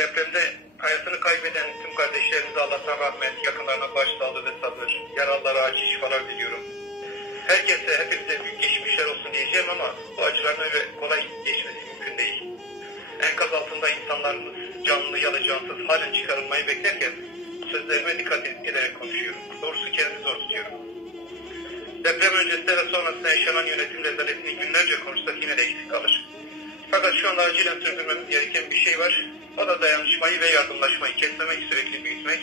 Depremde hayatını kaybeden tüm kardeşlerimize Allah'tan rahmet, yakınlarına başsağlığı ve sabır, yaralılara acil şifalar diliyorum. Herkese, hepimize büyük geçmişler olsun diyeceğim ama bu acıların öyle kolay geçmesi mümkün değil. Enkaz altında insanlarımız canlı ya da cansız halen çıkarılmayı beklerken sözlerime dikkat ederek konuşuyorum. Doğrusu kendimi zor tutuyorum. Deprem öncesinde ve sonrasında yaşanan yönetim rezaletini günlerce konuşsak yine de eksik kalır. Fakat şu anda acilen sürdürmemiz gereken bir şey var. O da dayanışmayı ve yardımlaşmayı kesmemek, sürekli büyütmek.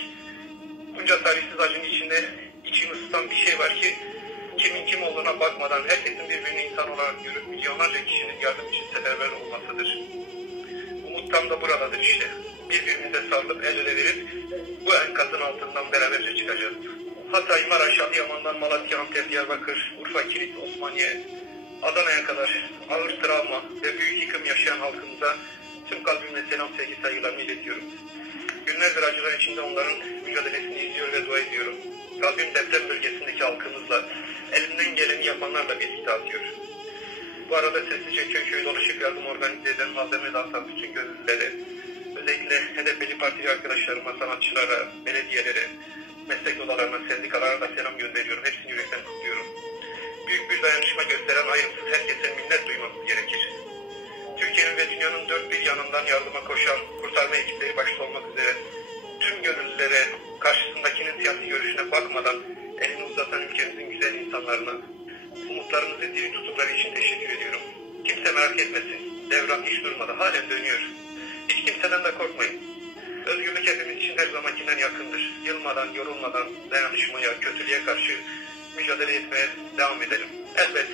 Bunca tarihsiz acının içinde içimi ısıtan bir şey var ki kimin kim olduğuna bakmadan herkesin birbirini insan olarak görüp milyonlarca kişinin yardım için seferber olmasıdır. Umut tam da buradadır işte. Birbirimize sarılıp el ele verip bu enkazın altından beraberce çıkacağız. Hatay, Maraş, Adıyaman'dan Malatya, Antep, Diyarbakır, Urfa, Kilit, Osmaniye, Adana'ya kadar ağır travma ve büyük yıkım yaşayan halkımıza tüm kalbimle selam, sevgi, saygılarımı iletiyorum. Günlerdir acılar içinde onların mücadelesini izliyor ve dua ediyorum. Rabbim deprem bölgesindeki halkımızla, elinden geleni yapanlarla birlikte atıyor. Bu arada sessizce köy dolaşıp yardım organize eden, malzeme dağıtan bütün gönüllülere, özellikle HDP'li partili arkadaşlarıma, sanatçılara, belediyelere, meslek odalarına, sendikalara da selam gönderiyorum. Hepsini yürekten kutluyorum. Büyük bir dayanışma gösteren ayrımsız herkese minnet duymamız gerekir. Türkiye'nin ve dünyanın dört bir yanından yardıma koşan kurtarma ekipleri başta olmak üzere tüm gönüllülere karşısındakinin siyasi görüşüne bakmadan elini uzatan ülkemizin güzel insanlarına umutlarımızı diri tuttukları için teşekkür ediyorum. Kimse merak etmesin. Devran hiç durmadı. Halen dönüyor. Hiç kimseden de korkmayın. Özgürlük hepimiz için her zamankinden yakındır. Yılmadan, yorulmadan dayanışmaya, kötülüğe karşı mücadele etmeye devam edelim. Elbet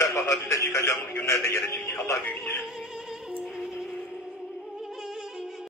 refaha bize çıkacağımız günler de gelecek. Allah büyüktür.